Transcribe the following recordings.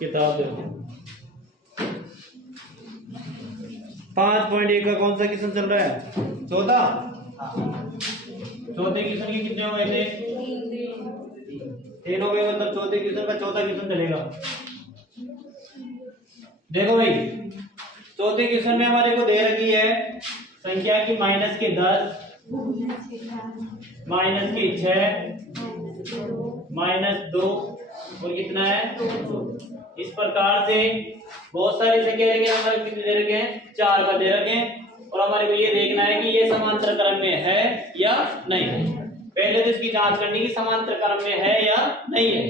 किताब देखो 5.1 का कौन सा क्वेश्चन चल रहा है? 14। चौथे क्वेश्चन के कितने हुए थे? 3 हो गए, मतलब चौथे क्वेश्चन का चौथा क्वेश्चन चलेगा। देखो भाई, चौथे क्वेश्चन में हमारे को दे रखी है संख्या की -10, -6, -2 और कितना है 2। इस प्रकार से बहुत सारी संख्या देंगे, हमारे कितने दे रखे हैं? 4 का दे रखे हैं। और हमारे को ये देखना है कि ये समांतर क्रम में है या नहीं। पहले तो इसकी जांच करनी कि समांतर क्रम में है या नहीं है,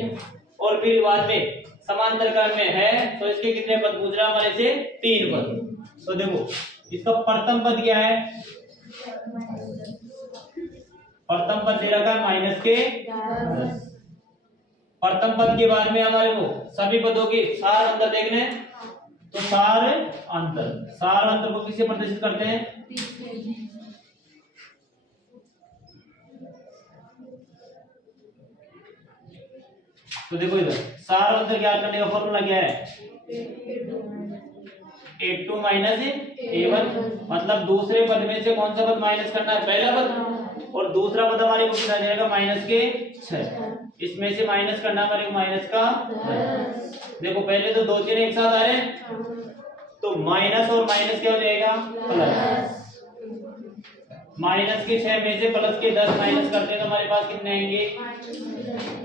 और फिर बाद में समांतर क्रम में है तो इसके कितने पद पूछ रहा है हमारे से? 3 पद। तो देखो इसका प्रथम पद क्या है? प्रथम पद दे रखा है -10। प्रथम पद के बाद में हमारे को सभी पदों के सार अंतर देखने, तो सार अंतर को किससे प्रदर्शित करते हैं? तो देखो इधर सार अंतर ज्ञात करने का फॉर्मूला क्या है? A2 A1, मतलब दूसरे पद में से कौन सा पद माइनस करना है? पहला पद। और दूसरा पद हमारे को कितना जाएगा? -6। इसमें से माइनस करना हमारे को -10। देखो पहले तो 2 3 एक साथ आ रहे हैं, तो माइनस और माइनस क्या हो जाएगा? प्लस। -6 में से +10 माइनस करते हैं तो हमारे पास कितने आएंगे?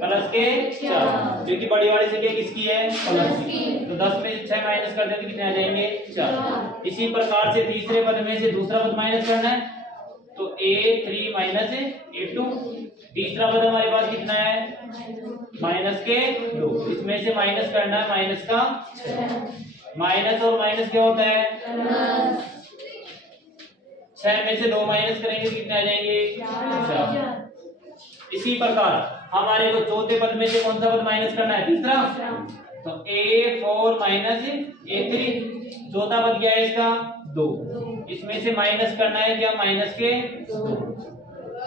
+4, क्योंकि बड़ी वाली संख्या किसकी है? प्लस की। तो 10 में से 6 माइनस करते हैं तो कितने आ जाएंगे? 4। इसी प्रकार से तीसरे पद में से दूसरा पद माइनस करना है, तो A3 A2। तीसरा पद हमारे पास कितना है? -2। इसमें से माइनस करना है -6। माइनस और माइनस क्या होता है? प्लस। 6 में से 2 माइनस करेंगे तो कितने आ जाएंगे? 4। इसी प्रकार हमारे को चौथे पद में से कौन सा पद माइनस करना है? तीसरा। तो A4 A3। चौथा पद क्या है इसका? 2। इसमें से माइनस करना है क्या? -2।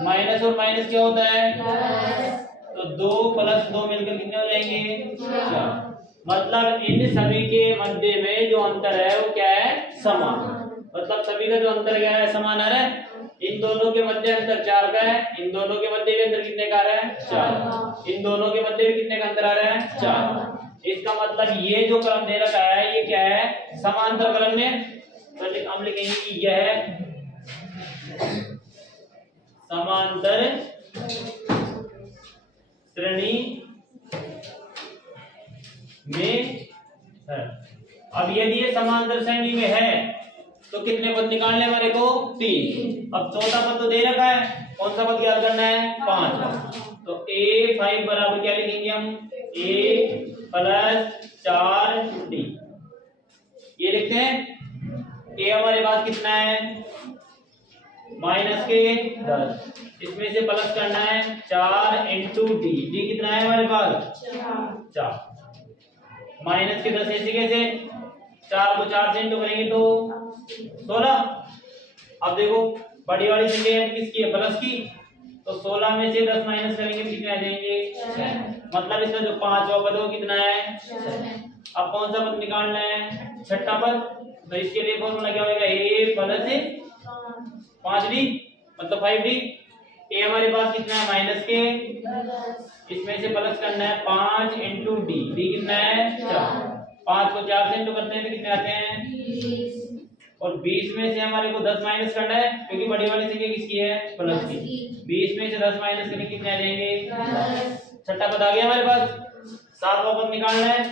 माइनस और माइनस क्या होता है? प्लस। तो 2 + 2 मिलकर कितने हो जाएंगे? 4। मतलब इन सभी के मध्य में जो अंतर है वो क्या है? समान। मतलब सभी का जो अंतर क्या है? समान आ रहा है। इन दोनों के मध्य अंतर 4 का है, इन दोनों के मध्य भी अंतर कितने का आ रहा है? 4। इन दोनों के मध्य भी कितने का अंतर आ रहा है? 4। इसका मतलब ये जो क्रम दे रखा है ये क्या है? समांतर क्रम में। तो हम लिखेंगे कि यह समांतर श्रेणी में है। अब यदि ये समांतर श्रेणी में है तो कितने पद निकालने हमारे को? 3। अब चौथा पद तो दे रखा है, कौन सा पद ज्ञात करना है? 5। तो A5 बराबर क्या लिखेंगे हम? A + 4D। ये लिखते हैं। A हमारे पास कितना है? -10। इसमें से प्लस करना है 4 × D। D कितना है हमारे पास? 4। -10 ऐसे कैसे? 4 को 4 से इंटू करेंगे तो 16। अब देखो बड़ी वाली संख्या किसकी है? प्लस की। तो 16 में से 10 माइनस करेंगे तो कितने आ जाएंगे? मतलब इसका जो 5वां पद है कितना है? 6। अब कौन सा पद निकालना है? छठा पद। तो इसके लिए फॉर्मूला क्या होगा? A + 5D, मतलब 5D। A हमारे पास कितना है? -के। इसमें से प्लस करना है 5 × D। D कितना है? 4। 5 को 4 से इंटू करते हैं तो कितने आते हैं? 20। और 20 में से हमारे को 10 माइनस करना है, क्योंकि बड़ी वाली संख्या किसकी है? प्लस की। 20 में से 10 माइनस करने कितने आ जाएंगे? छठा पद आ गया हमारे पास। 7वां पद निकालना है,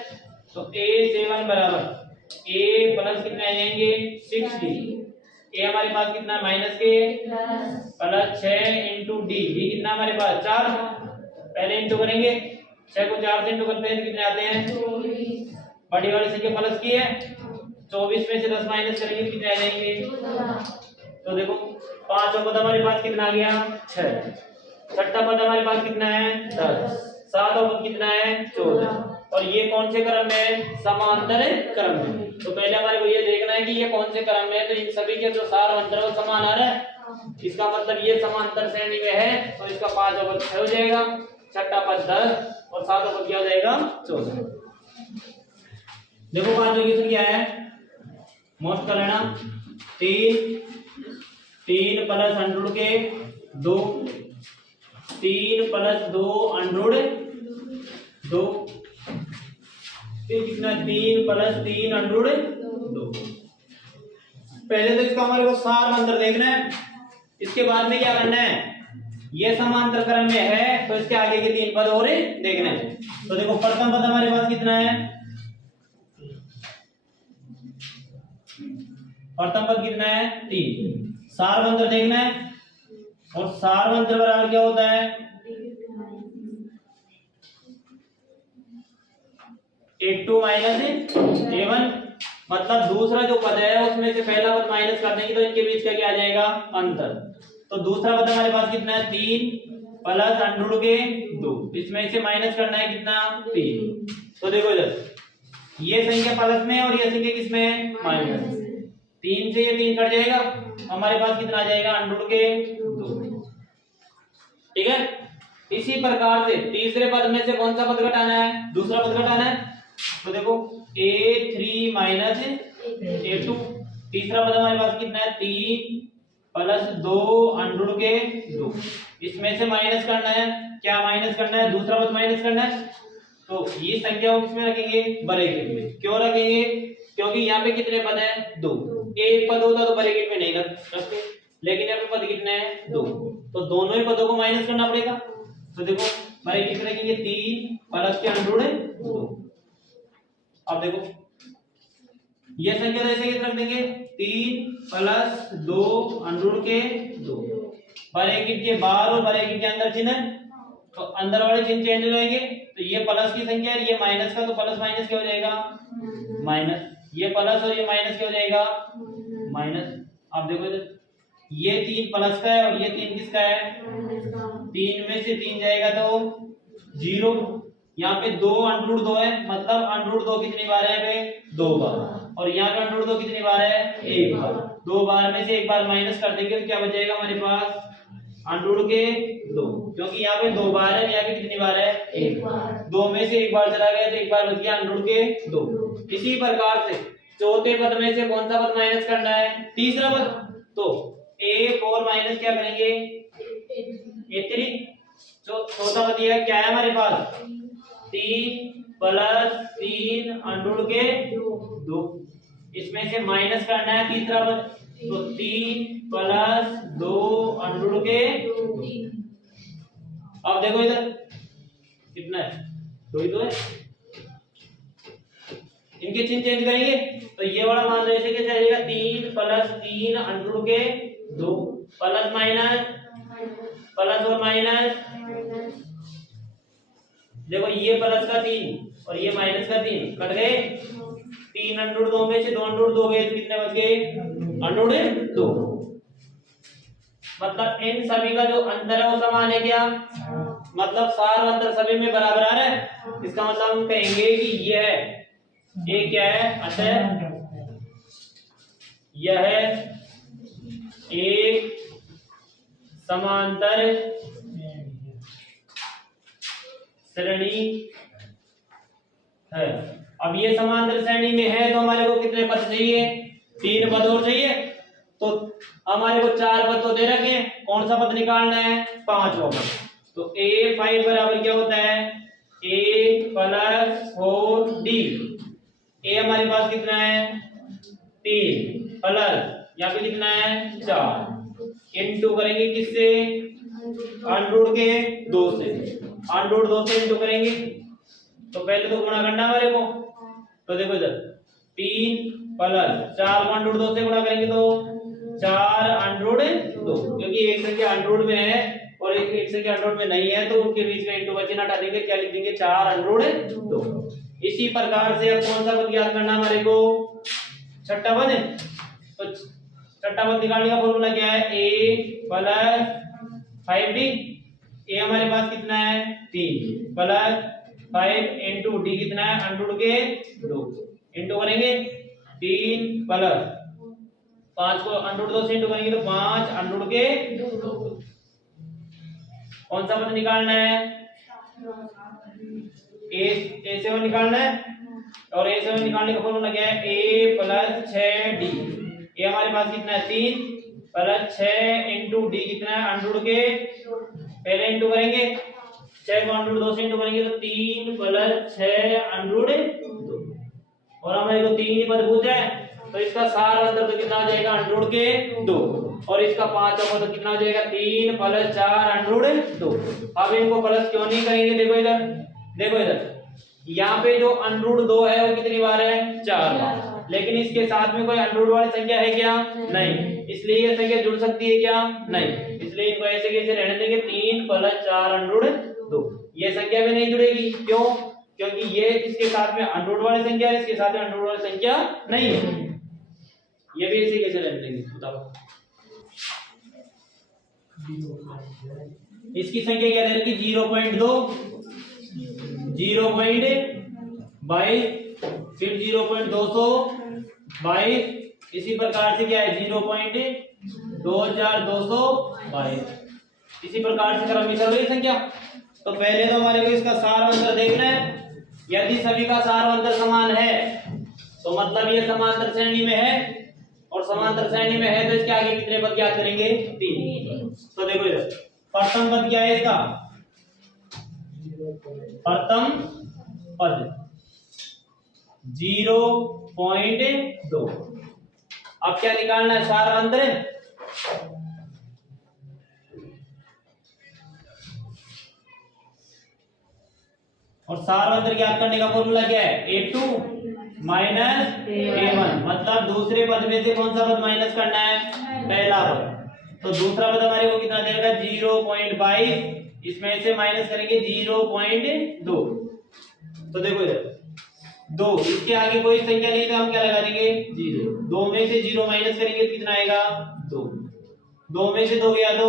तो A7 बराबर A प्लस कितने आ जाएंगे? 6D। A हमारे पास कितना है? -के प्लस 6 × D। D कितना हमारे पास? 4। पहले इंटू करेंगे, 6 को 4 से इंटू करते हैं तो कितने आते हैं? 24। बड़ी वाली संख्या प्लस की है, 24 में से 10 माइनस करेंगे तो कितने आ जाएंगे? 14। तो देखो 5वां पद हमारे पास कितना आ गया? 6। छठा पद हमारे पास कितना है? 10। 7वां पद कितना है? 14। और ये कौन से क्रम में है? समांतर क्रम में। तो पहले हमारे को ये देखना है कि ये कौन से क्रम में है। तो इन सभी के जो सार अंतर है वो समान आ रहा है, इसका मतलब ये समांतर श्रेणी में है, तो इसका 5वां पद 6 हो जाएगा। छठा पद 10 और सातों पद क्या हो जाएगा 14। देखो पांचवा क्वेश्चन क्या है, मोस्ट कर लेना। 3 प्लस अंडर के 2, 3 प्लस 2 अंडर 2, फिर कितना 3 प्लस 3 अंडर 2। पहले तो इसका हमारे को सार अंतर देखना है, इसके बाद में क्या करना है, ये समांतर क्रम में है तो इसके आगे के 3 पद और देखने हैं। तो देखो प्रथम पद हमारे पास कितना है, प्रथम पद कितना है 3, सार अंतर देखना है और सार अंतर बराबर क्या होता है A2 माइनस A1, मतलब दूसरा जो पद है उसमें से पहला पद माइनस कर देंगे तो इनके बीच का क्या आ जाएगा अंतर। तो दूसरा पद हमारे पास कितना है 3 प्लस अंडर के 2, इसमें से माइनस करना है कितना 3। तो देखो इधर ये संख्या प्लस में और ये संख्या किसमें माइनस, 3 से ये 3 कट जाएगा, हमारे पास कितना आ जाएगा अंडर के 2। ठीक है, इसी प्रकार से तीसरे पद में से कौन सा पद घटाना है, दूसरा पद घटाना है। तो देखो A3 माइनस A2, तीसरा पद हमारे पास कितना है 3 प्लस 2 अंडर के 2, इसमें से माइनस करना है, क्या माइनस करना है, दूसरा पद माइनस करना है। तो ये संख्या को किसमें रखेंगे ब्रैकेट में, क्यों रखेंगे, क्योंकि यहाँ पे कितने पद हैं 2, एक पद होता तो ब्रैकेट में नहीं रखते, लेकिन यहाँ पे पद कितने हैं 2, तो दोनों ही पदों को माइनस करना पड़ेगा। तो देखो ब्रैकेट में रखेंगे 3 प्लस के अंडर 2। अब देखो ये संख्या तो ऐसे रख देंगे 3 प्लस 2 अंडर के 2, ब्रैकेट के बाहर और ब्रैकेट के अंदर चिन्ह, तो अंदर वाले चिन्ह चेंज हो जाएंगे। तो ये प्लस की संख्या है, ये माइनस का, तो प्लस माइनस क्या हो जाएगा माइनस, ये प्लस और ये माइनस क्या हो जाएगा माइनस। अब देखो ये 3 प्लस का है और ये 3 किसका है, 3 में से 3 जाएगा तो 0, यहाँ पे 2 अंडर 2 है, मतलब अंडर 2 कितनी बार है पे 2 बार, और यहाँ पे अंडर 2 कितनी बार है 1 बार, 2 बार में से 1 बार माइनस कर देंगे तो क्या बच जाएगा हमारे पास अंडर के 2, क्योंकि यहाँ पे 2 बार है, यहाँ पे कितनी बार है 1 बार, 2 में से 1 बार चला गया तो 1 बार बच गया अंडर के 2। इसी प्रकार से चौथे पद में से कौन सा पद माइनस करना है, तीसरा पद, तो A4 माइनस क्या करेंगे A3। चौथा पद ये क्या है हमारे पास 3 प्लस 3 अंडर के 2, इसमें से माइनस करना है तीसरा पद, तो 3 प्लस 2 अंडर के 2। अब देखो इधर कितना है 2 ही तो है, इनके चिन्ह चेंज करेंगे तो ये वाला मान लो ऐसे कैसे आएगा 3 प्लस 3 अंडर के 2, प्लस माइनस प्लस और माइनस, देखो ये प्लस का 3 और ये माइनस का 3 कट गए, 3 अंडर 2 में से 2 अंडर 2 गए तो कितने बच गए अंडर 2, मतलब इन सभी का जो अंतर है वो समान है क्या, मतलब सार अंतर सभी में बराबर आ रहा है। इसका मतलब हम कहेंगे कि ये क्या है, अतः यह एक समांतर श्रेणी है। अब ये समांतर श्रेणी में है तो हमारे को कितने पद चाहिए, 3 पद और चाहिए, तो हमारे को 4 पद तो दे रखे हैं, कौन सा पद निकालना है 5वां पद। तो A5 बराबर क्या होता है A प्लस 4D, A हमारे पास कितना है 3 प्लस यहाँ पे कितना है 4, इनटू करेंगे किससे अंडर के 2 से, अंडर 2 से इनटू करेंगे तो पहले तो गुणा करना हमारे को, तो देखो इधर 3 प्लस 4 को अंडर 2 से गुणा करेंगे तो 4 अंडर 2, क्योंकि एक संख्या अंडर में है और एक संख्या अंडर में नहीं है तो उनके बीच में इनटू का चिन्ह हटा देंगे, क्या लिख देंगे 4 अंडर 2। इसी प्रकार से अब कौन सा पद ज्ञात करना हमारे को छठा पद है, तो छठा पद निकालने का फॉर्मूला क्या है A प्लस 5D, A हमारे पास कितना है 3 प्लस 5 इंटू D कितना है अंडर के 2, इंटू करेंगे 3 प्लस 5 को अंडर 2 से इंटू करेंगे तो 5 अंडर के 2। कौन सा पद निकालना है ए से 1 निकालना है और ए से 1 निकालने का फॉर्मूला क्या है, a प्लस 6d। ये हमारे पास कितना है 3 प्लस 6 इंटू डी कितना है अंडर के, पहले इंटू करेंगे 6 को अंडर 2 से इंटू करेंगे तो 3 प्लस 6 अंडर 2 और हमारे को 3 ही पद पूछ रहा है तो इसका सार अंदर तो कितना आ जाएगा अंडर के 2 और इसका 5 होगा तो कितना हो जाएगा 3 प्लस 4 अंडर 2। अब इनको प्लस क्यों नहीं करेंगे, देखो इधर, देखो इधर यहाँ पे जो अंडर 2 है वो कितनी बार है 4 बार, लेकिन इसके साथ में कोई अंडर वाली संख्या है क्या, नहीं, इसलिए ये संख्या जुड़ सकती है क्या, नहीं, इसलिए इनको ऐसे कैसे रहने देंगे 3 प्लस 4 अंडर 2। ये संख्या भी नहीं जुड़ेगी, क्यों, क्योंकि ये इसके साथ में अंडर वाली संख्या है, इसके साथ में अंडर वाली संख्या नहीं है, ये भी ऐसे कैसे रहने देंगे बताओ। इसकी संख्या क्या रहेगी 0.2 0.22 फिर 0.222 इसी प्रकार से क्या है 0.2222 इसी प्रकार से क्रमित हो गई संख्या। तो पहले तो हमारे को इसका सारवंतर देखना है, यदि सभी का सारवंतर समान है तो मतलब ये समांतर श्रेणी में है और समांतर श्रेणी में है तो इसके आगे कितने पद ज्ञात करेंगे 3। तो देखो इधर प्रथम पद क्या है इसका, प्रथम पद 0.2। अब क्या निकालना है सारवंतर, और सारवंतर ज्ञात करने का फॉर्मूला क्या है a2 माइनस a1, मतलब दूसरे पद में से कौन सा पद माइनस करना है, पहला पद। तो दूसरा पद हमारे को कितना देगा 0.22, इसमें से माइनस करेंगे 0.2। तो देखो इधर 2, इसके आगे कोई संख्या नहीं तो हम क्या लगा देंगे 0। 2 में से 0 माइनस करेंगे तो कितना आएगा 2। 2 में से 2 गया तो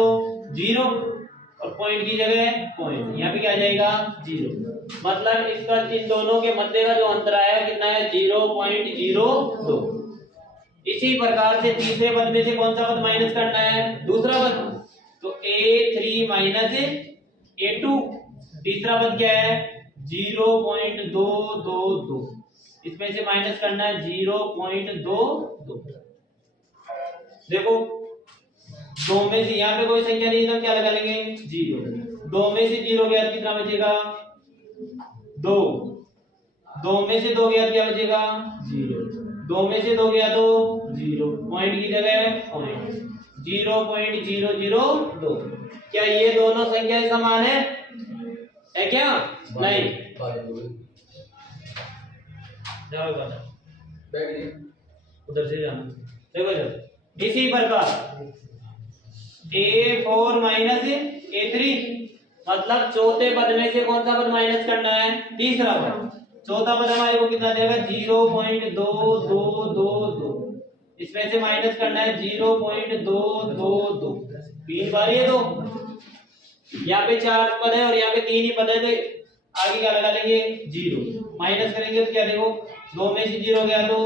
0 और पॉइंट की जगह पॉइंट, यहाँ पे क्या आ जाएगा 0, मतलब इसका इन दोनों के मध्य का जो अंतर आया कितना है 0.02। इसी प्रकार से तीसरे पद में से कौन सा पद माइनस करना है, दूसरा पद, तो a3 माइनस a2, तीसरा पद क्या है 0.222, इसमें से माइनस करना है 0.22। देखो 2 में से यहाँ पे कोई संख्या नहीं तो क्या लगा लेंगे 0। 2 में से 0 गया कितना बचेगा 2, 2 में से 2 गया क्या बचेगा 0, 2 में से 2 गया तो 0, पॉइंट की जगह पॉइंट, 0.002। क्या ये दोनों संख्याएं समान है क्या, नहीं, जाओ उधर से जाना। देखो इधर इसी प्रकार a4 माइनस a3, मतलब चौथे पद में से कौन सा पद माइनस करना है, तीसरा पद। चौथा पद हमारे को कितना देगा 0.2222, इसमें से माइनस करना है 0.222, 3 बार ये 2, यहाँ पे 4 पद है और यहाँ पे 3 ही पद है तो आगे क्या लगा लेंगे 0, माइनस करेंगे तो क्या देखो 2 में से 0 गया तो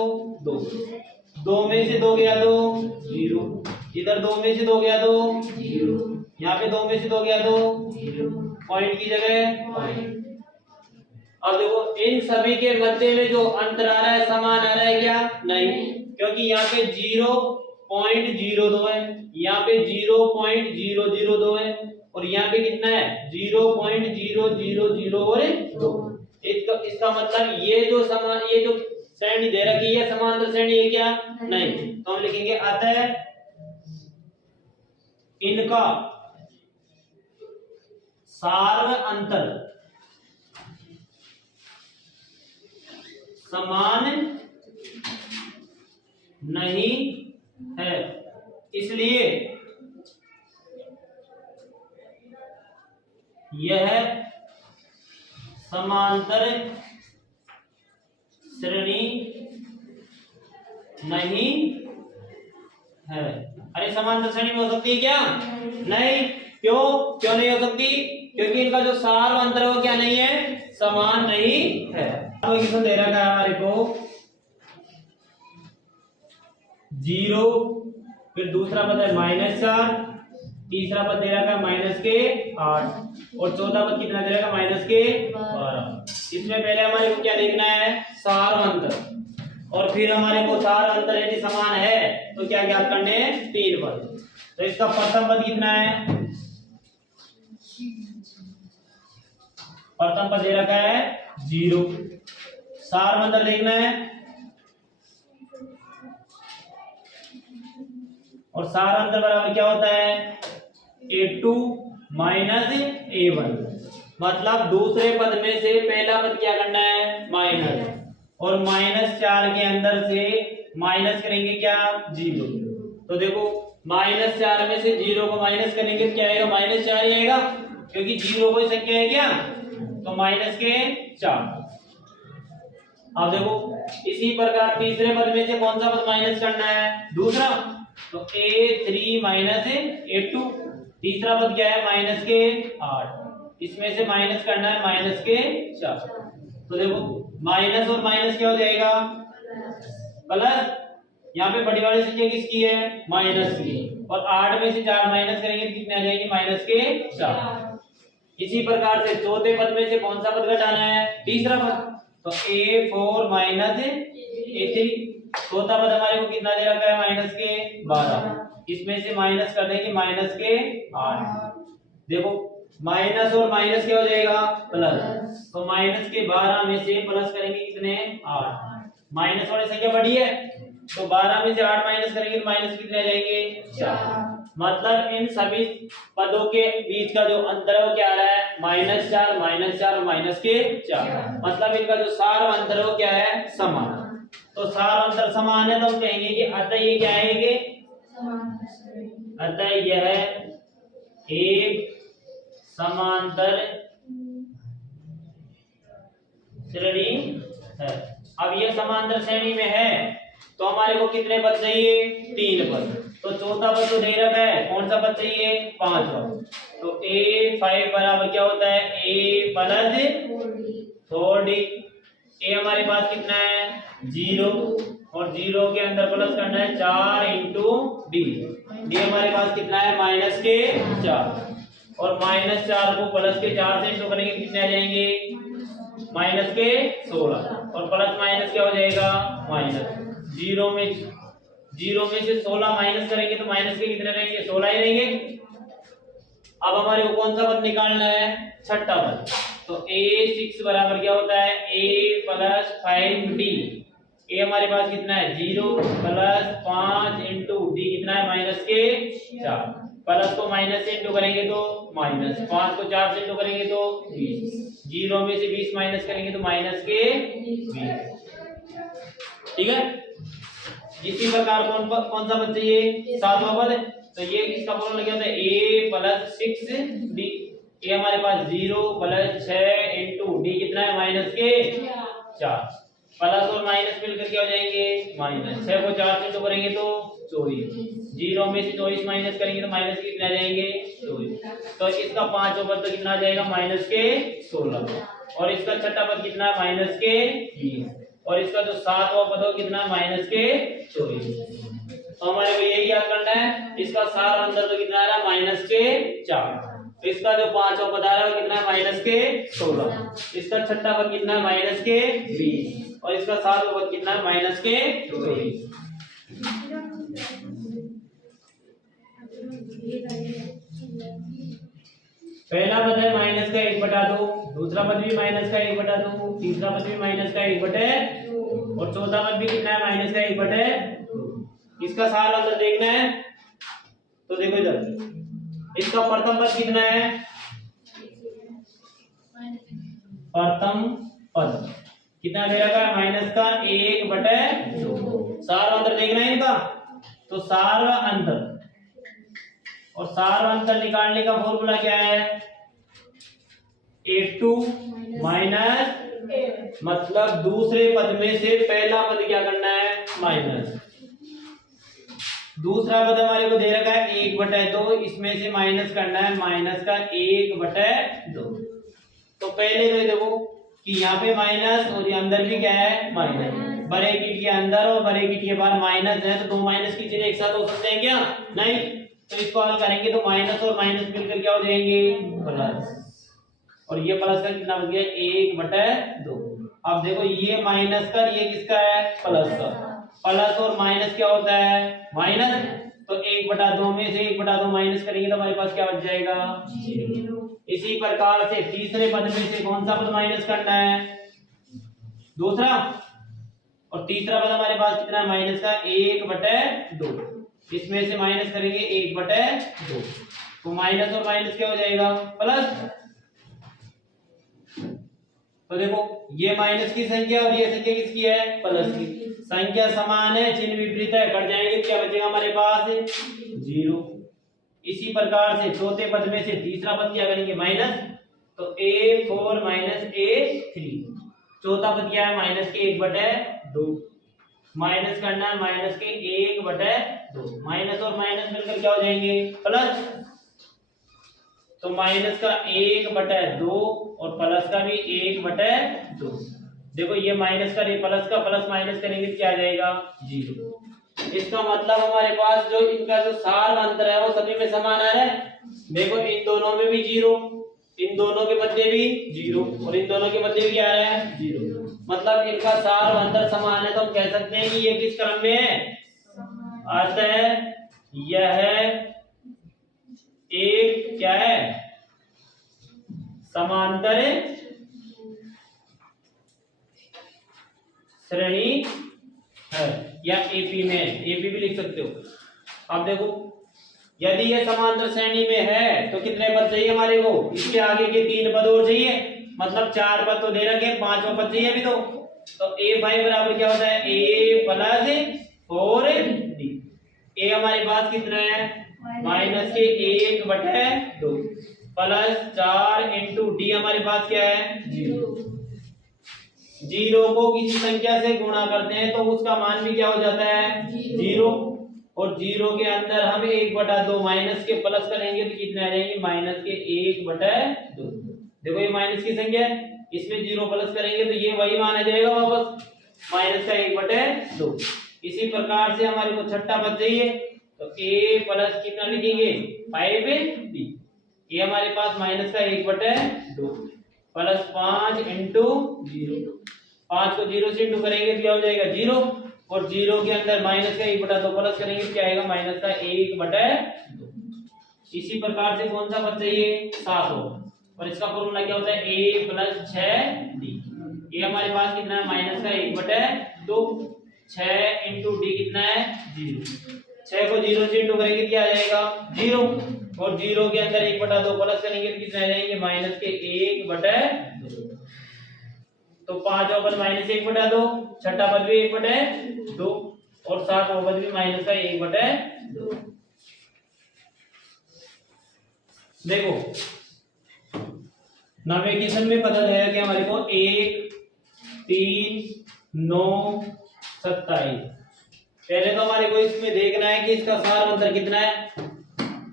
2, 2 में से 2 गया तो 0, इधर 2 में से 2 गया तो 0, यहाँ पे 2 में से 2 गया तो 0, पॉइंट की जगह पॉइंट। अब देखो इन सभी के मध्य में जो अंतर आ रहा है समान आ रहा है क्या, नहीं, क्योंकि यहाँ पे 0.02 है, यहाँ पे 0.002 है और यहाँ पे कितना है 0.000 और 2। इसका मतलब ये जो श्रेणी दे रखी है समांतर श्रेणी है क्या, नहीं, तो हम लिखेंगे अतः इनका सार्व अंतर समान नहीं है, इसलिए यह समांतर श्रेणी नहीं है। अरे समांतर श्रेणी में हो सकती है क्या, नहीं, क्यों नहीं हो सकती, क्योंकि इनका जो सार अंतर है वो क्या नहीं है, समान नहीं है। क्वेश्चन दे रखा है हमारे को 0, फिर दूसरा पद है -4, तीसरा पद दे रखा है माइनस के 8 और चौथा पद कितना दे रखा है माइनस के 12। इसमें पहले हमारे को क्या देखना है सार अंतर और फिर हमारे को सार अंतर यदि समान है तो क्या ज्ञात करने हैं 3 पद। तो इसका प्रथम पद कितना है प्रथम पद दे रखा है 0। सार अंतर देखना है और सार अंतर बराबर क्या होता है A2 माइनस A1। मतलब दूसरे पद में से पहला पद क्या करना है माइनस और -4 के अंदर से माइनस करेंगे क्या 0। तो देखो -4 में से 0 को माइनस करेंगे तो क्या आएगा -4 ही आएगा क्योंकि 0 कोई संख्या है क्या तो -4। अब देखो इसी प्रकार तीसरे पद में से कौन सा पद माइनस करना है दूसरा तो A3 माइनस A2। तीसरा पद क्या है माइनस के 8 इसमें से माइनस करना है -4। तो देखो माइनस और माइनस क्या हो जाएगा प्लस। यहाँ पे बड़ी वाली संख्या किसकी है माइनस की और 8 में से 4 माइनस करेंगे तो कितने आ जाएंगे -4। इसी प्रकार से चौथे पद में से कौन सा पद घटाना है तीसरा पद तो A4 माइनस A3। चौथा पद हमारे को कितना दे रखा है -12 इसमें से माइनस कर देंगे -8। देखो माइनस और माइनस क्या हो जाएगा प्लस। तो -12 में से प्लस करेंगे कितने 8। माइनस वाली संख्या बड़ी है तो 12 में से 8 माइनस करेंगे तो माइनस कितने आ जाएंगे 4। मतलब इन सभी पदों के बीच का जो अंतर है वो क्या आ रहा है -4 -4 और -4। मतलब इनका जो सार अंतर है वो क्या है समान। तो सार अंतर समान है तो हम कहेंगे कि अतः ये क्या है ये अतः यह एक समांतर श्रेणी है। अब ये समांतर श्रेणी में है तो हमारे को कितने पद चाहिए 3 पद। तो चौथा पद तो दे रखा है कौन सा पद चाहिए 5वां। तो A5 बराबर क्या होता है A प्लस 4D। A हमारे पास कितना है 0 और 0 के अंदर प्लस करना है 4 इंटू D। D हमारे पास कितना है -4 और -4 को प्लस के 4 से इंटू करेंगे कितने आ जाएंगे -16 और प्लस माइनस क्या हो जाएगा माइनस। 0 में से 16 माइनस करेंगे तो माइनस के कितने रहेंगे 16 ही रहेंगे। अब हमारे को कौन सा पद निकालना है छठा पद। तो A6 बराबर क्या होता है A प्लस 5D। A हमारे पास कितना है 0 प्लस 5 इंटू D कितना है -4। प्लस को माइनस से इंटू करेंगे तो माइनस 5 को 4 से इंटू करेंगे तो 20। 0 में से 20 माइनस करेंगे तो -20। ठीक है। इसी प्रकार कौन सा पद चाहिए 7वां पद। तो ये इसका फॉर्मूला क्या होता है A प्लस 6D। A हमारे पास 0 प्लस 6 इंटू D कितना है -4। प्लस और माइनस मिलकर क्या हो जाएंगे माइनस। 6 को 4 से इंटू करेंगे तो 24। 0 में से 24 माइनस करेंगे तो माइनस के कितने आ जाएंगे 24। तो इसका 5वां पद तो कितना आ जाएगा -16 और इसका छठा पद कितना है -20 और इसका जो 7वां पद हो कितना -24। तो हमारे को यही याद करना है। इसका सार अंतर तो कितना आ रहा है -4। इसका जो 5वां पद आ रहा है वो कितना है -16। इसका छठा पद कितना है -20 और इसका 7वां पद कितना है -24। पहला पद है -1/2। दूसरा पद भी -1/2। तीसरा पद भी -1/2 और चौथा पद भी कितना है -1/2। इसका सार अंतर देखना है तो देखो इधर इसका प्रथम पद कितना है प्रथम पद कितना दे रखा है -1/2। सार अंतर देखना है इनका। तो सार अंतर और सार अंतर निकालने का फॉर्मूला क्या है A2 माइनस मतलब दूसरे पद में से पहला पद क्या करना है माइनस। दूसरा पद हमारे को दे रखा है 1/2 इसमें से माइनस करना है माइनस का 1/2। तो पहले तो देखो कि यहाँ पे माइनस और ये अंदर भी क्या है माइनस। ब्रैकेट के अंदर और ब्रैकेट के बाहर माइनस है तो दो माइनस की चीजें एक साथ हो सकते हैं क्या नहीं। तो इसको हल करेंगे तो माइनस और माइनस मिलकर क्या हो जाएंगे, प्लस। और ये प्लस का कितना हो गया, 1/2। अब देखो ये माइनस का, ये किसका है, प्लस का। प्लस और माइनस क्या होता है, माइनस। तो 1/2 में से 1/2 माइनस करेंगे तो हमारे पास क्या बच जाएगा, 0। इसी प्रकार से तीसरे पद में से कौन सा पद माइनस करना है, दूसरा। और तीसरा पद हमारे पास कितना है, माइनस का 1/2। इसमें से माइनस करेंगे 1/2, तो माइनस और माइनस क्या हो जाएगा, प्लस। तो देखो ये माइनस की संख्या और ये संख्या किसकी है, प्लस की। संख्या समान है, चिन्ह विपरीत है, कट जाएंगे, क्या बचेगा हमारे पास, 0। इसी प्रकार से चौथे पद में से तीसरा पद क्या करेंगे, माइनस। तो a4 माइनस a3। चौथा पद क्या है, माइनस के 1/2। माइनस करना है माइनस के 1/2। माइनस और माइनस मिलकर क्या हो जाएंगे, प्लस। तो माइनस का 1/2 और प्लस का भी 1/2। देखो ये माइनस का प्लस का प्लस माइनस करेंगे तो क्या आ जाएगा, 0। इसका मतलब हमारे पास जो इनका जो सार अंतर है वो सभी में समान है। देखो इन दोनों में भी 0, इन दोनों के मध्य भी 0 और इन दोनों के मध्य भी क्या है, 0। मतलब इनका सार अंतर समान है, तो हम कह सकते हैं कि ये किस क्रम में है, अतः यह एक क्या है, समांतर श्रेणी है, या एपी में, एपी भी लिख सकते हो। अब देखो यदि ये समांतर श्रेणी में है तो कितने पद चाहिए हमारे को, इसके आगे के 3 पद और चाहिए, मतलब 4 पद तो दे रखे, 5वां पद चाहिए अभी तो a5 बराबर क्या होता है, a प्लस 4d। a हमारे पास कितना है, माइनस के 1/2 प्लस 4 इंटू डी हमारे पास क्या है, 0। 0 को किसी संख्या से गुणा करते हैं तो उसका मान भी क्या हो जाता है, 0। और 0 के अंदर हम 1/2 माइनस के प्लस करेंगे तो कितने आ जाएंगे, माइनस के 1/2। देखो ये माइनस की संख्या है, इसमें 0 प्लस करेंगे तो ये वही मान आ जाएगा वापस, माइनस का 1/2। इसी प्रकार से हमारे को छठा पद चाहिए, तो a प्लस कितना लिखेंगे, 5d। ये हमारे पास माइनस का 1/2 प्लस 5 इंटू 0। 5 को 0 से इंटू करेंगे तो क्या हो जाएगा, 0। और 0 के अंदर माइनस का 1/2 प्लस करेंगे तो क्या आएगा, माइनस का 1/2। इसी प्रकार से कौन सा पद चाहिए, 7 हो। और इसका फॉर्मूला क्या होता है, a प्लस 6d। ये हमारे पास कितना है, माइनस का 1/2। 6 इंटू डी कितना है, 0। 6 को 0 से इंटू करेंगे क्या आ जाएगा, 0। और 0 के अंदर 1/2 प्लस करेंगे तो कितने आ जाएंगे, माइनस के 1/2। तो 5वां पद माइनस 1/2, छठा पद भी 1/2 और 7वां पद भी माइनस का 1/2। देखो नवेकेशन में पता चला कि हमारे को 1, 3, 9, 27। पहले तो हमारे को इसमें देखना है कि इसका सार अंतर कितना है,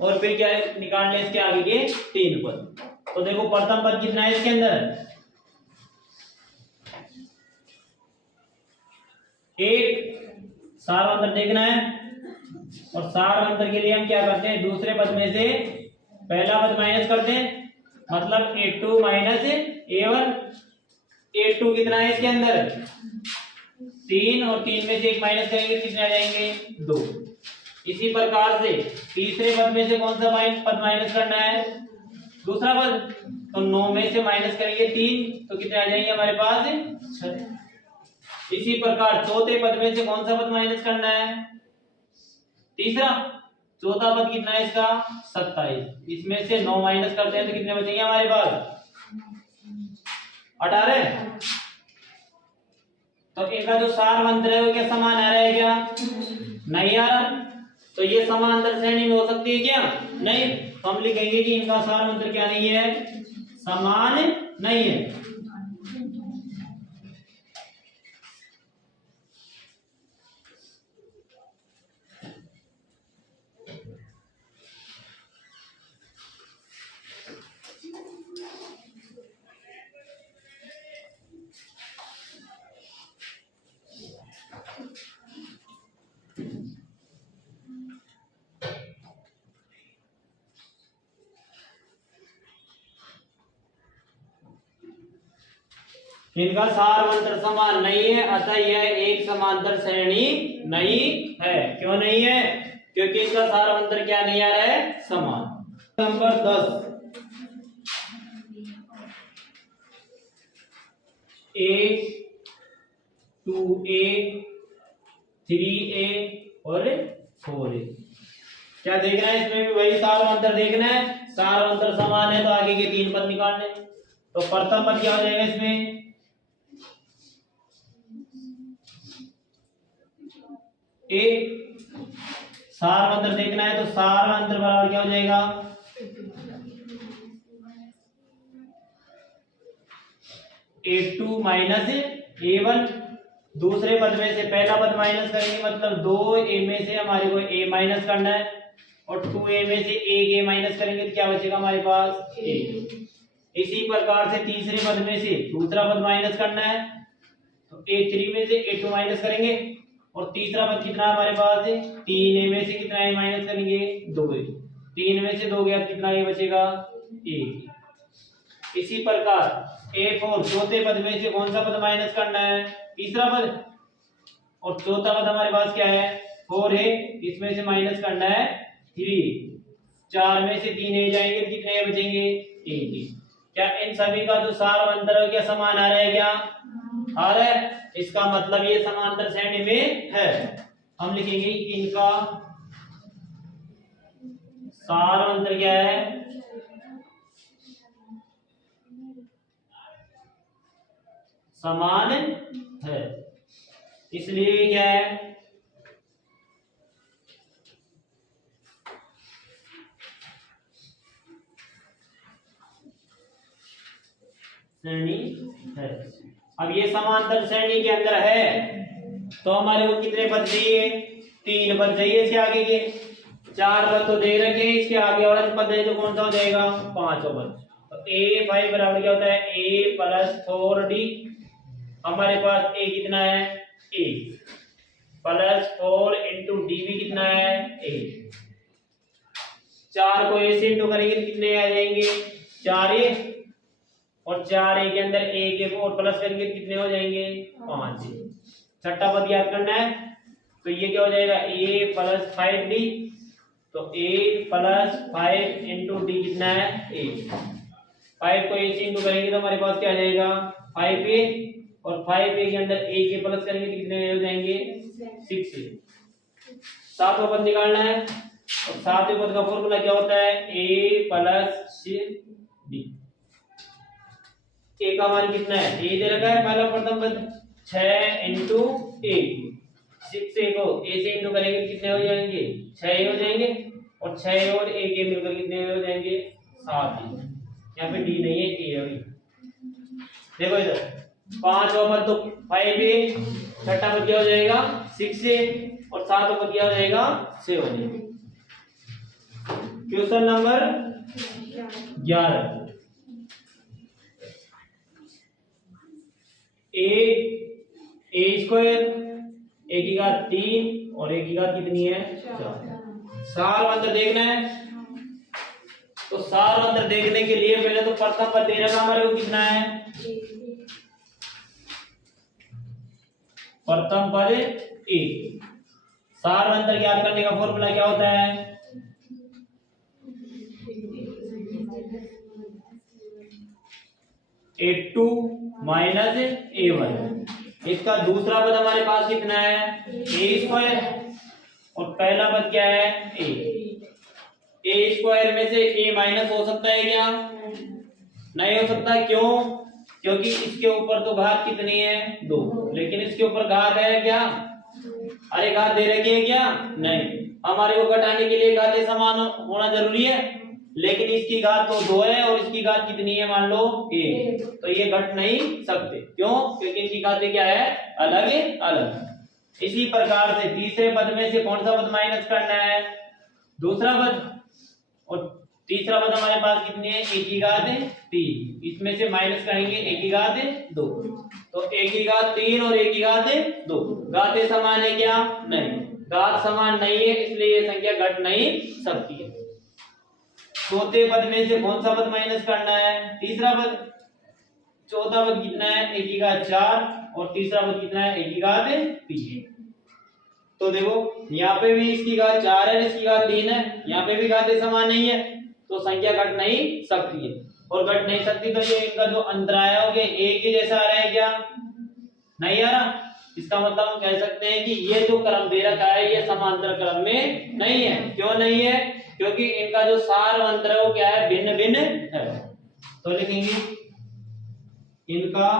और फिर क्या है, निकालने इसके आगे के 3 पद। तो देखो प्रथम पद कितना है इसके अंदर, 1। सार अंतर देखना है, और सार अंतर के लिए हम क्या करते हैं, दूसरे पद में से पहला पद माइनस करते हैं, मतलब a2 माइनस a1। a2 कितना है इसके अंदर, 3, और 3 में से 1 माइनस करेंगे कितने आ जाएंगे, 2। इसी प्रकार से तीसरे पद में से कौन सा पद माइनस करना है, दूसरा पद। तो 9 में से माइनस करेंगे 3 तो कितने आ जाएंगे हमारे पास, 6। इसी प्रकार चौथे पद में से कौन सा पद माइनस करना है, तीसरा। चौथा पद कितना है इसका, 27। इसमें से 9 माइनस करते हैं तो कितने बचेंगे हमारे पास, 18। तो इनका जो सार अंतर है वो क्या समान आ रहा है क्या, नहीं आ रहा। तो ये समांतर श्रेणी में हो सकती है क्या, नहीं। तो हम लिखेंगे कि इनका सार अंतर क्या नहीं है, समान नहीं है। इनका सारवंतर समान नहीं है, अतः यह एक समांतर श्रेणी नहीं है। क्यों नहीं है? क्योंकि इनका सारवंतर क्या नहीं आ रहा है? समान। नंबर 10 A 2A 3A और 4A। क्या देखना है? इसमें भी वही सारवंतर देखना है। सारवंतर समान है तो आगे के 3 पद निकालने। तो प्रथम पद क्या हो जाएगा इसमें? A। सारवंतर देखना है तो सारवंतर बराबर क्या हो जाएगा? A2 minus A1। दूसरे पद में से पहला पद माइनस करेंगे, मतलब 2A में से हमारे को A माइनस करना है, और 2A में से 1A माइनस करेंगे तो क्या बचेगा हमारे पास? A। इसी प्रकार से तीसरे पद में से दूसरा पद माइनस करना है, तो A3 में से A2 माइनस करेंगे, और तीसरा पद कितना है हमारे पास? 3A में से कितना A माइनस करेंगे? 2A। 3 में से 2 गया तो कितना A बचेगा? 1। इसी प्रकार A4 चौथे पद में से कौन सा पद माइनस करना है? तीसरा पद। और चौथा पद हमारे पास क्या है? 4 है, इसमें से माइनस करना है 3। 4 में से 3 A जाएंगे तो कितने A बचेंगे? 1। क्या इन सभी का जो सारवंतर है क्या समान आ रहा है? क्या आ रहा है? इसका मतलब ये समांतर श्रेणी में है। हम लिखेंगे इनका सारवंतर क्या है? समान है। इसलिए क्या है? श्रेणी है। अब ये समांतर श्रेणी के अंदर है तो हमारे को कितने पद चाहिए? 3 पद चाहिए। इसके आगे के 4 पद तो दे रखे, इसके आगे और पद है जो कौन सा हो जाएगा? 5 पद। तो A5 बराबर क्या होता है? A plus 4D। हमारे पास A कितना है? A प्लस 4 इंटू डी भी कितना है? A। 4 को A से इंटू करेंगे तो कितने आ जाएंगे? 4A, और 4A के अंदर A के को और प्लस करेंगे तो कितने हो जाएंगे? 5A। छठा पद याद करना है, तो ये क्या हो जाएगा? A plus 5D। तो A प्लस 5 इंटू डी कितना है? A। 5 को A से इंटू करेंगे तो हमारे पास क्या आ जाएगा? 5A, और 5A के अंदर A के प्लस करेंगे तो कितने हो जाएंगे? 6A। सातवां पद निकालना है, और सातवें पद का फॉर्मूला क्या होता है? A plus D। A का मान कितना है? A दे रखा है पहला प्रथम पद 6 इंटू A। 6A को A से इंटू करेंगे तो कितने हो जाएंगे? 6 हो जाएंगे, और 6 और A के मिलकर कितने हो जाएंगे? 7। यहाँ पे D नहीं है, A है। देखो इधर 5वां पद तो 5A, छठा पद क्या हो जाएगा? 6A, और 7वां पद क्या हो जाएगा? 7A। Question number 11। A square, A की घात 3 और A की घात कितनी है? 4। सारवंतर देखना है, तो सारवंतर देखने के लिए पहले तो प्रथम पद दे रखा हमारे को कितना है? प्रथम पद A। सारवंतर ज्ञात करने का फॉर्मूला क्या होता है? A2 minus A1। इसका दूसरा पद हमारे पास कितना है? A स्क्वायर, और पहला पद क्या है? A। A स्क्वायर में से A माइनस हो सकता है क्या? नहीं हो सकता। क्यों? क्योंकि इसके ऊपर तो घात कितनी है? 2, लेकिन इसके ऊपर घात है क्या? अरे घात दे रखी है क्या? नहीं। हमारे को घटाने के लिए घातें समान होना जरूरी है, लेकिन इसकी घात तो 2 है और इसकी घात कितनी है? मान लो 1, तो ये घट नहीं सकते। क्यों? क्योंकि इनकी घातें क्या है? अलग अलग। इसी प्रकार से तीसरे पद में से कौन सा पद माइनस करना है? दूसरा पद, और तीसरा पद हमारे पास कितनी है? A की घात 3। इसमें से माइनस करेंगे A की घात 2, तो A की घात 3 और A की घात 2। घातें समान है क्या? नहीं। घात समान नहीं है, इसलिए ये संख्या घट नहीं सकती है। चौथे पद में से कौन सा पद माइनस करना है? तीसरा पद। चौथा पद कितना है, a की घात 4 और तीसरा पद कितना है, a की घात 3। तो देखो यहाँ पे भी इसकी घात 4 है, इसकी घात 3 है, यहाँ पे भी घातें समान नहीं है, तो संख्या घट नहीं सकती है। और घट नहीं सकती तो ये इनका जो अंतर आया हो गया एक ही जैसा आ रहा है क्या, नहीं आ रहा। इसका मतलब हम कह सकते हैं कि ये जो क्रम दे रखा है ये समांतर क्रम में नहीं है। क्यों नहीं है, क्योंकि इनका जो सार अंतर है वो क्या है, भिन्न भिन्न है। तो लिखेंगे इनका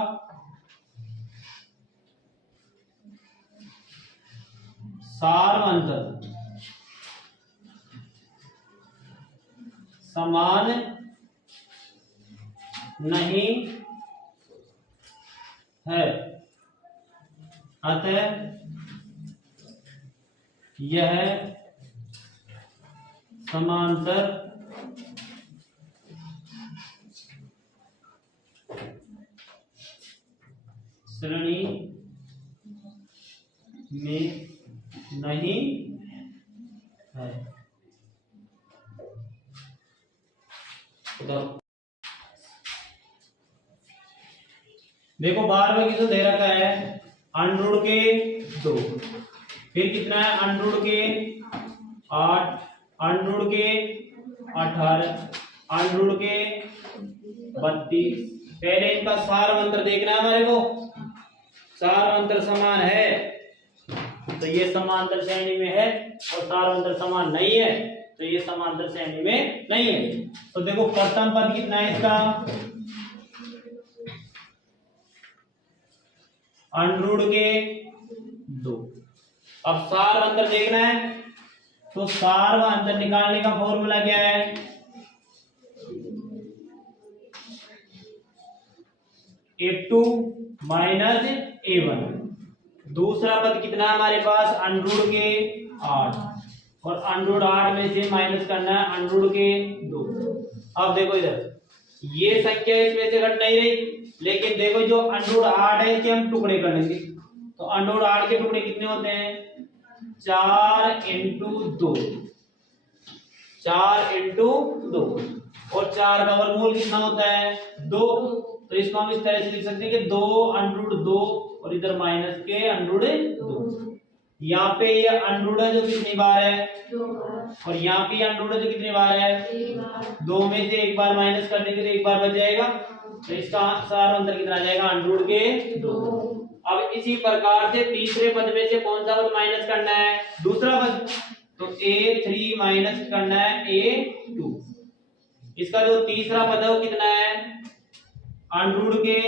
सार अंतर समान नहीं है, अतः यह समांतर श्रेणी में नहीं है। देखो 12 की तो दे रखा है अंडरूट के 2, फिर कितना है अंडरूट के 8, अंडरूट के 18, अंडरूट के 32। पहले इनका सार अंतर देखना है हमारे को, सार अंतर समान है तो ये समांतर श्रेणी में है, और सार अंतर समान नहीं है तो ये समांतर श्रेणी में नहीं है। तो देखो प्रथम पद कितना है इसका, अंडरूट के 2। अब सार अंतर देखना है, तो सार व अंतर निकालने का फॉर्मूला क्या है, A2 माइनस A1। दूसरा पद कितना है हमारे पास, अंडरूट के 8, और अंडरूट 8 में से माइनस करना है अंडरूट के 2। अब देखो इधर ये संख्या इसमें से घट नहीं रही, लेकिन देखो जो अंडरूट 8 है इसके हम टुकड़े कर लेंगे। तो अंडरूट 8 के टुकड़े कितने होते हैं, 4 इंटू 2, 4 इंटू 2, और 4 का वर्गमूल कितना होता है, 2। तो इसको हम इस तरह से लिख सकते हैं कि 2 अंडरूट 2 और इधर माइनस के अंडरूट 2। यहाँ पे ये अंडरूट है जो कितनी बार है, 2 बार, और यहाँ पे अंडरूट है जो कितनी बार है, 3 बार। 2 में से एक बार माइनस कर देंगे तो एक बार बच जाएगा, तो इसका सार अंतर कितना आ जाएगा, अंडरूट के 2। अब इसी प्रकार से तीसरे पद में से कौन सा पद माइनस करना है, दूसरा पद, तो A3 माइनस करना है A2। इसका जो तीसरा पद है वो कितना है, अंडरूट के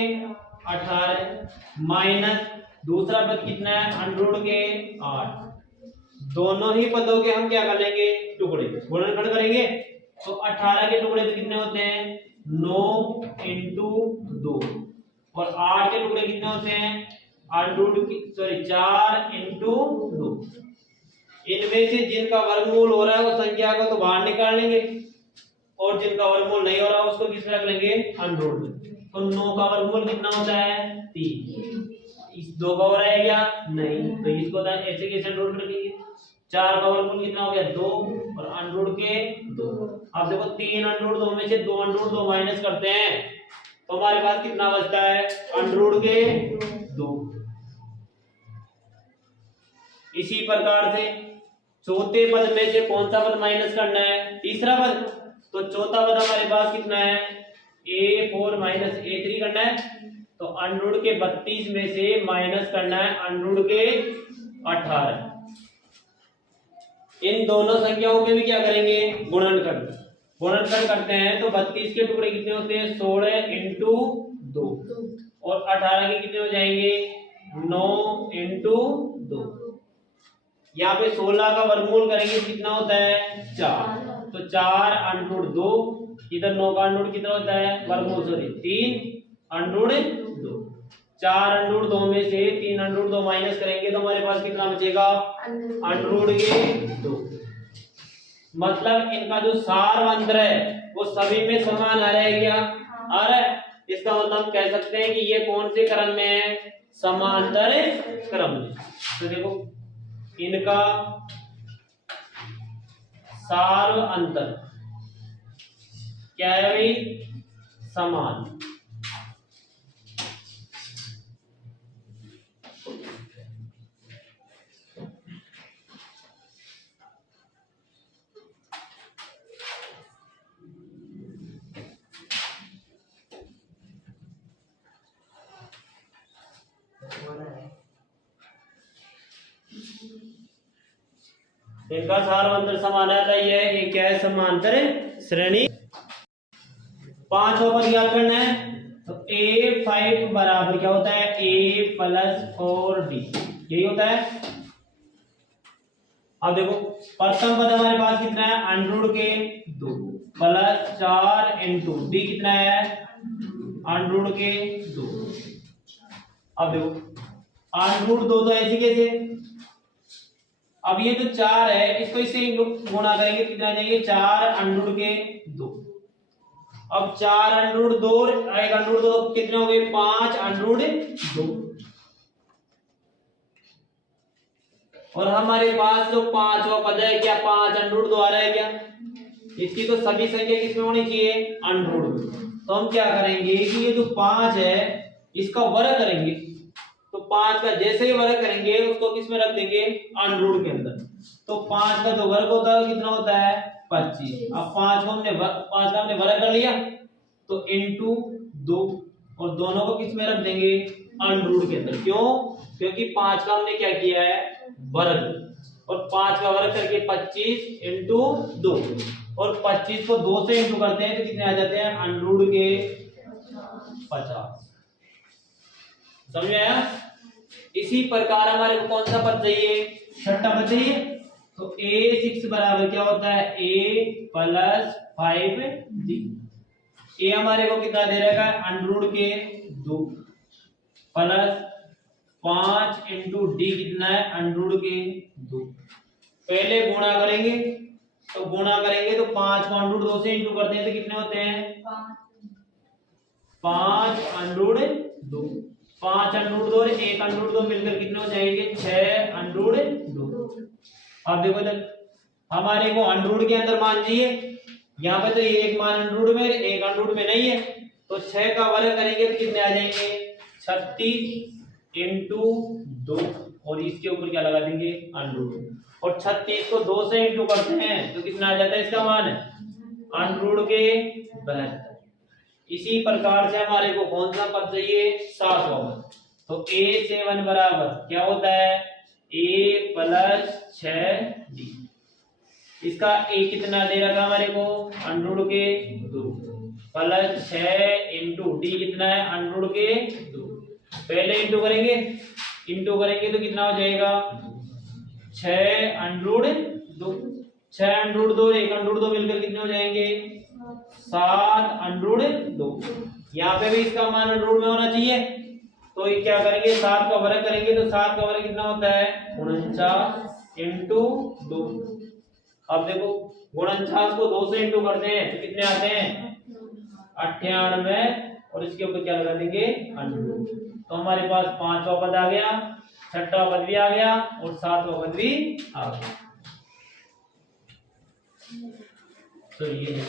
18 माइनस दूसरा पद कितना है, अंडरूट के 8। दोनों ही पदों के हम क्या कर लेंगे, टुकड़े गुणनखंड करेंगे। तो 18 के टुकड़े तो कितने होते हैं, 9 इंटू 2, और 8 के टुकड़े कितने होते हैं, अंडरूट की 4 इंटू 2। इनमें से जिनका वर्गमूल हो रहा है वो संख्या को तो बाहर निकाल लेंगे, और जिनका वर्गमूल नहीं हो रहा उसको किस में रख लेंगे, अंडरूट में। तो 9 का वर्गमूल कितना होता है, 3। इस 2 का हो रहा है क्या, नहीं, तो इसको ऐसे कैसे अंडरूट में रखेंगे। 4 का वर्गमूल कितना हो गया, 2, और अंडरूट के 2। अब देखो 3 अंडरूट 2 में से 2 अंडरूट 2 माइनस करते हैं तो हमारे पास कितना बचता है, अंडरूट के 2। इसी प्रकार से चौथे पद में से कौन सा पद माइनस करना है, तीसरा पद। तो चौथा पद हमारे पास कितना है, A4 माइनस A3 करना है। तो अंडरूट के 32 में से माइनस करना है अंडरूट के 18। इन दोनों संख्याओं के भी क्या करेंगे, गुणनखंड। गुणनखंड करते हैं तो 32 के टुकड़े कितने होते हैं, 16 इंटू 2, और 18 के कितने हो जाएंगे, 9 इंटू 2। यहाँ पे 16 का वर्गमूल करेंगे कितना होता है, 4। तो 4 अंडरूट 2, इधर 9 का अंडरूट कितना होता है, वर्गमूल सॉरी 3 अंडरूट 2। 4 अंडरूट 2 में से 3 अंडरूट 2 माइनस करेंगे तो हमारे पास कितना बचेगा, अंडरूट के 2। मतलब इनका जो सार अंतर है वो सभी में समान आ रहा है क्या, आ रहा है। इसका मतलब हम कह सकते हैं कि ये कौन से क्रम में है, समांतर क्रम में। तो देखो इनका सार अंतर क्या है भाई, समान। इनका सारवंतर समान आता है, ये क्या है, समांतर श्रेणी। पांचवा पद याद करना है, तो A5 बराबर क्या होता है, A प्लस 4D, यही होता है। अब देखो प्रथम पद हमारे पास कितना है, अंडर के 2 प्लस 4 इंटू डी कितना है, अंडर के 2। अब देखो अंडर 2 तो ऐसे कैसे, अब ये जो 4 है इसको इससे गुणा करेंगे, कितना जाएंगे, 4 अंडर के 2। अब 4 अंडर 2 एक अंडर 2 कितने हो गए, 5 अंडर 2। और हमारे पास जो पांचवा पद है, क्या 5 अंडर 2 आ रहा है क्या, इसकी तो सभी संख्या किसमें होनी चाहिए, अंडर। तो हम क्या करेंगे कि ये जो 5 है इसका वर्ग करेंगे, तो 5 का जैसे ही वर्ग करेंगे उसको किसमें रख देंगे, अंडर के अंदर। तो 5 का जो वर्ग होता है कितना होता है, 25। अब 5 का हमने वर्ग कर लिया, तो इंटू 2, और दोनों को किसमें रख देंगे, अंडर के अंदर। क्यों, क्योंकि 5 का हमने क्या किया है, वर्ग, और 5 का वर्ग करके 25 इंटू 2, और 25 को 2 से इंटू करते हैं तो कितने आ जाते हैं, अंडर के 50। समझ में आया। इसी प्रकार हमारे को कौन सा पद चाहिए, छठा पद चाहिए। तो A6 बराबर क्या होता है, A प्लस 5D। ए हमारे को कितना दे रहेगा, अंडर के 2 प्लस 5 इंटू डी कितना है, अंडर के 2। पहले गुणा करेंगे, तो गुणा करेंगे तो 5 को अंडर 2 से इंटू करते हैं तो कितने होते हैं, 5 अंडर 2। 5 अंडर 2 और 1 अंडर 2 मिलकर कितने हो जाएंगे, 6 अंडर 2। अब देखो इधर हमारे को अंडर के अंदर मान चाहिए, यहाँ पे तो ये एक मान अंडर में, एक अंडर में नहीं है, तो 6 का वर्ग करेंगे तो कितने आ जाएंगे, 36 इंटू 2, और इसके ऊपर क्या लगा देंगे, अंडर। और 36 को 2 से इंटू करते हैं तो कितना आ जाता है इसका मान, अंडर के 72। इसी प्रकार से हमारे को कौन सा पद चाहिए, 7वां पद। तो A7 बराबर क्या होता है, A प्लस 6D। इसका A कितना दे रखा हमारे को, अंडर के 2 प्लस 6 इंटू डी कितना है, अंडर के 2। पहले इंटू करेंगे, तो कितना हो जाएगा, 6 अंडर 2। 6 अंडर 2 1 अंडर 2 मिलकर कितने हो जाएंगे, 7 अंडर 2। यहाँ पे भी इसका मान अंडर में होना चाहिए, तो ये क्या करेंगे, 7 का वर्ग करेंगे, तो 7 का वर्ग कितना होता है, 49 इंटू 2। अब देखो 49 को 2 से इंटू करते हैं तो कितने आते हैं, 98, और इसके ऊपर क्या लगा देंगे, अंडर। तो हमारे पास 5वां पद आ गया, 6वां पद भी आ गया, और 7वां पद भी आ गया। तो ये है